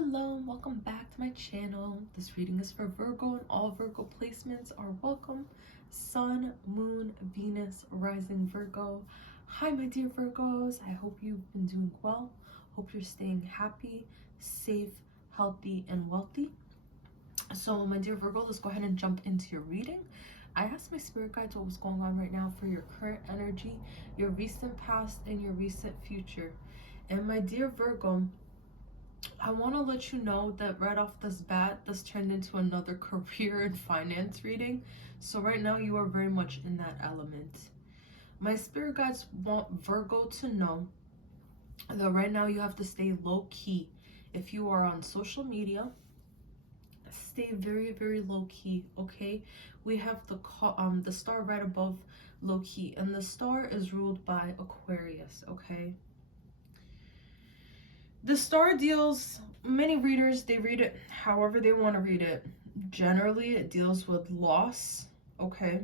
Hello and welcome back to my channel. This reading is for Virgo and all Virgo placements are welcome. Sun, Moon, Venus, Rising Virgo. Hi my dear Virgos, I hope you've been doing well. Hope you're staying happy, safe, healthy, and wealthy. So my dear Virgo, let's go ahead and jump into your reading. I asked my spirit guides what was going on right now for your current energy, your recent past, and your recent future. And my dear Virgo, I want to let you know that right off this bat, this turned into another career and finance reading. So right now you are very much in that element. My spirit guides want Virgo to know that right now you have to stay low key. If you are on social media, stay very, very low key, okay? We have the star right above low key, and the star is ruled by Aquarius, okay? The star deals, many readers, they read it however they want to read it. Generally, it deals with loss, okay?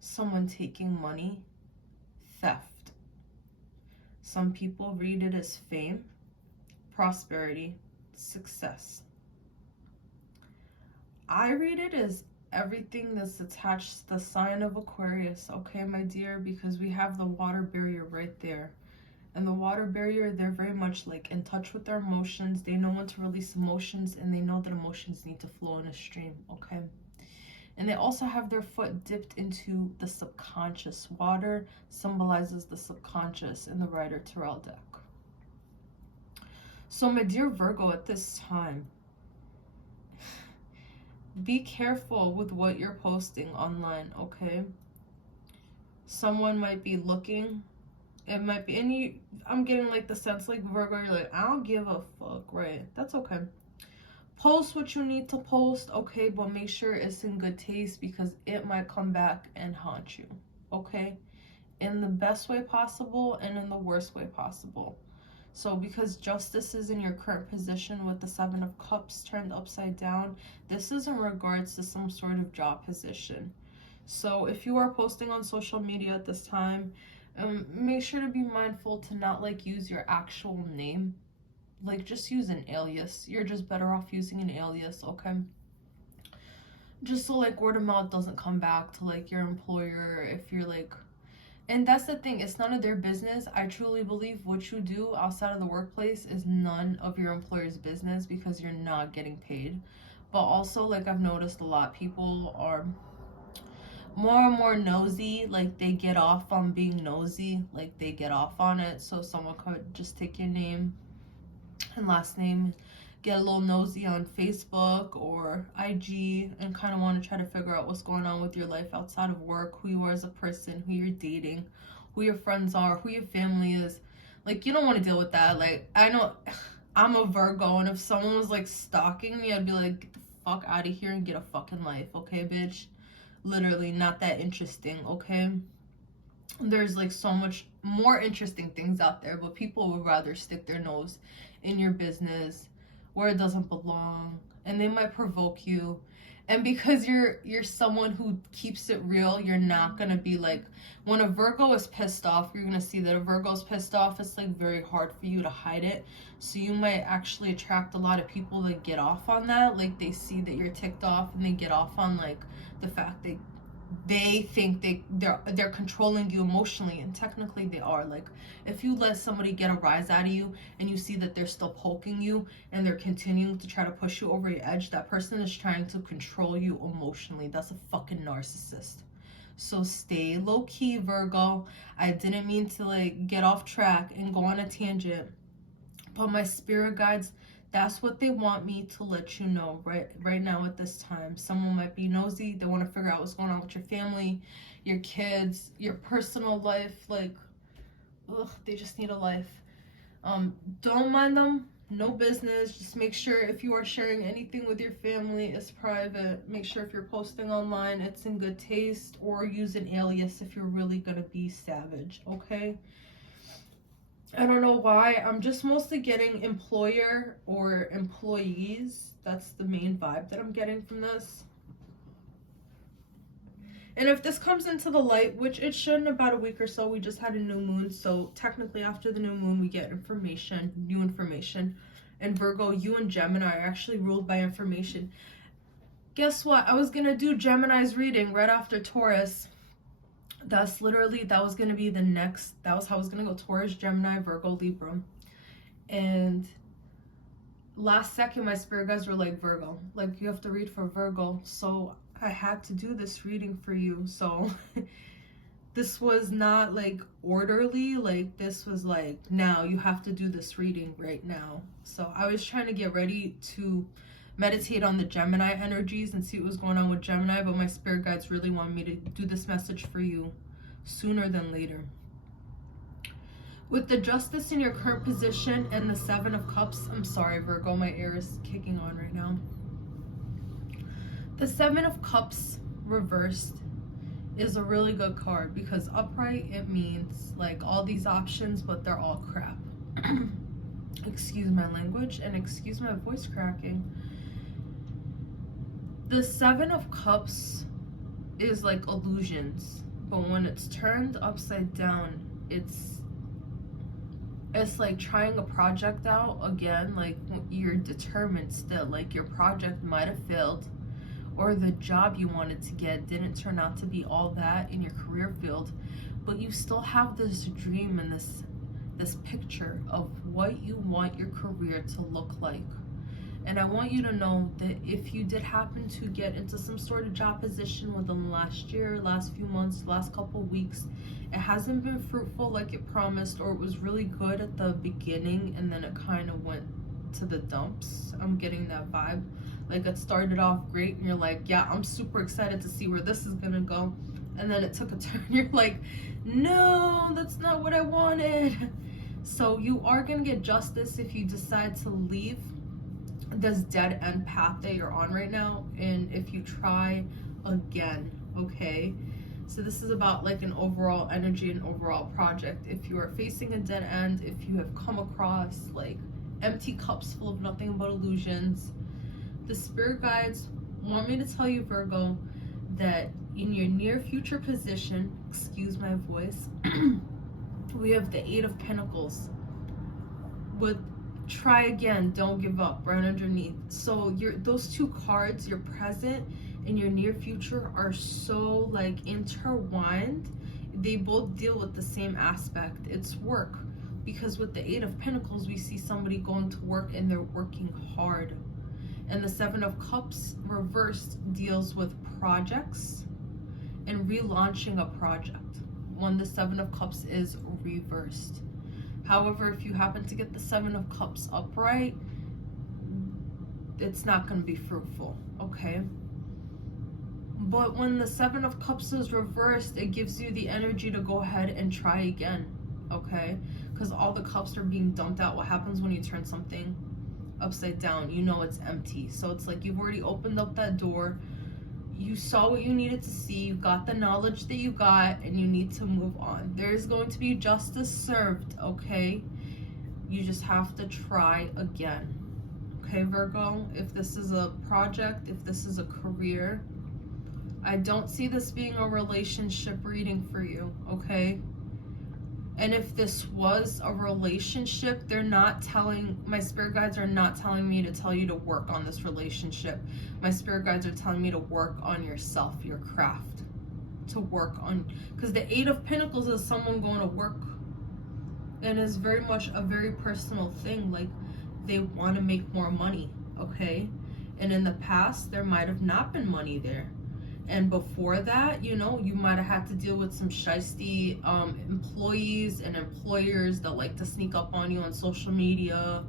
Someone taking money, theft. Some people read it as fame, prosperity, success. I read it as everything that's attached to the sign of Aquarius, okay, my dear? Because we have the water barrier right there. And the water barrier, they're very much like in touch with their emotions. They know when to release emotions, and they know that emotions need to flow in a stream, okay? And they also have their foot dipped into the subconscious. Water symbolizes the subconscious in the Rider Tarot deck. So my dear Virgo, at this time, be careful with what you're posting online, okay? Someone might be looking. It might be, and I'm getting like the sense like Virgo, you're like, I don't give a fuck, right? That's okay. Post what you need to post, okay, but make sure it's in good taste, because it might come back and haunt you, okay? In the best way possible and in the worst way possible. So because justice is in your current position with the Seven of Cups turned upside down, this is in regards to some sort of job position. So if you are posting on social media at this time, make sure to be mindful to not like use your actual name. Like just use an alias. You're just better off using an alias, okay? Just so like word of mouth doesn't come back to like your employer if you're like, and that's the thing, it's none of their business. I truly believe what you do outside of the workplace is none of your employer's business, because you're not getting paid. But also, like I've noticed a lot, people are more and more nosy. Like they get off on being nosy, like they get off on it. So someone could just take your name and last name, get a little nosy on Facebook or IG, and kind of want to try to figure out what's going on with your life outside of work, who you are as a person, who you're dating, who your friends are, who your family is. Like you don't want to deal with that. Like I know I'm a Virgo, and if someone was like stalking me, I'd be like, get the fuck out of here and get a fucking life, okay, bitch? Literally not that interesting, okay? There's like so much more interesting things out there, but people would rather stick their nose in your business where it doesn't belong, and they might provoke you. And because you're someone who keeps it real, you're not gonna be like, when a Virgo is pissed off, you're gonna see that a Virgo's pissed off, it's like very hard for you to hide it. So you might actually attract a lot of people that get off on that. Like they see that you're ticked off, and they get off on like the fact that they think they're controlling you emotionally, and technically they are. Like if you let somebody get a rise out of you and you see that they're still poking you and they're continuing to try to push you over your edge, that person is trying to control you emotionally. That's a fucking narcissist. So stay low key, Virgo. I didn't mean to like get off track and go on a tangent, but my spirit guides, that's what they want me to let you know right now at this time. Someone might be nosy. They want to figure out what's going on with your family, your kids, your personal life. Like, ugh, they just need a life. Don't mind them. No business. Just make sure if you are sharing anything with your family, it's private. Make sure if you're posting online, it's in good taste, or use an alias if you're really going to be savage, okay? I don't know why. I'm just mostly getting employer or employees. That's the main vibe that I'm getting from this. And if this comes into the light, which it should in about a week or so, we just had a new moon. So technically after the new moon, we get information, new information. And Virgo, you and Gemini are actually ruled by information. Guess what? I was going to do Gemini's reading right after Taurus. That was going to be the next, that was how I was going to go. Taurus, Gemini, Virgo, Libra. And last second, my spirit guides were like, Virgo, like, you have to read for Virgo. So I had to do this reading for you. So this was not like orderly, like this was like, now you have to do this reading right now. So I was trying to get ready to meditate on the Gemini energies and see what was going on with Gemini, but my spirit guides really want me to do this message for you sooner than later. With the Justice in your current position and the Seven of Cups, I'm sorry Virgo, my ear is kicking on right now. The Seven of Cups reversed is a really good card because upright, it means like all these options, but they're all crap. Excuse my language and excuse my voice cracking. The Seven of Cups is like illusions, but when it's turned upside down, it's like trying a project out again. Like you're determined still, like your project might have failed, or the job you wanted to get didn't turn out to be all that in your career field, but you still have this dream and this picture of what you want your career to look like. And I want you to know that if you did happen to get into some sort of job position within the last year, last few months, last couple of weeks, it hasn't been fruitful like it promised, or it was really good at the beginning and then it kind of went to the dumps. I'm getting that vibe. Like it started off great and you're like, yeah, I'm super excited to see where this is gonna go. And then it took a turn. You're like, no, that's not what I wanted. So you are gonna get justice if you decide to leave this dead end path that you're on right now, and if you try again, okay? So this is about like an overall energy and overall project. If you are facing a dead end, if you have come across like empty cups full of nothing but illusions, the spirit guides want me to tell you, Virgo, that in your near future position, excuse my voice, we have the Eight of Pentacles with try again, don't give up, right underneath. So those two cards, your present and your near future, are so like intertwined. They both deal with the same aspect. It's work, because with the Eight of Pentacles, we see somebody going to work and they're working hard. And the Seven of Cups reversed deals with projects and relaunching a project when the Seven of Cups is reversed. However, if you happen to get the Seven of Cups upright, it's not going to be fruitful, okay? But when the Seven of Cups is reversed, it gives you the energy to go ahead and try again, okay? Because all the cups are being dumped out. What happens when you turn something upside down? You know it's empty. So it's like you've already opened up that door. You saw what you needed to see, you got the knowledge that you got, and you need to move on. There is going to be justice served, okay? You just have to try again. Okay, Virgo? If this is a project, if this is a career, I don't see this being a relationship reading for you, okay? And if this was a relationship, my spirit guides are not telling me to tell you to work on this relationship. My spirit guides are telling me to work on yourself, your craft. To work on, because the Eight of Pentacles is someone going to work. And it's very much a very personal thing. Like, they want to make more money, okay? And in the past, there might have not been money there. And before that, you know, you might have had to deal with some shiesty employees and employers that like to sneak up on you on social media.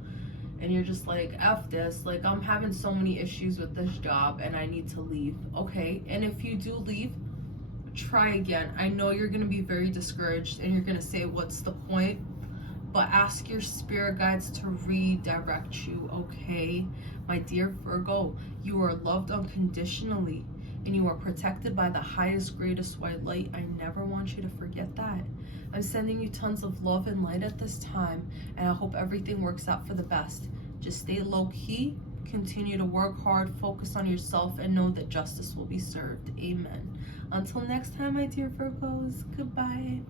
And you're just like, F this. Like, I'm having so many issues with this job and I need to leave. Okay. And if you do leave, try again. I know you're going to be very discouraged and you're going to say, what's the point? But ask your spirit guides to redirect you. Okay. My dear Virgo, you are loved unconditionally. And you are protected by the highest, greatest white light. I never want you to forget that. I'm sending you tons of love and light at this time, and I hope everything works out for the best. Just stay low-key, continue to work hard, focus on yourself, and know that justice will be served. Amen. Until next time, my dear Virgos, goodbye.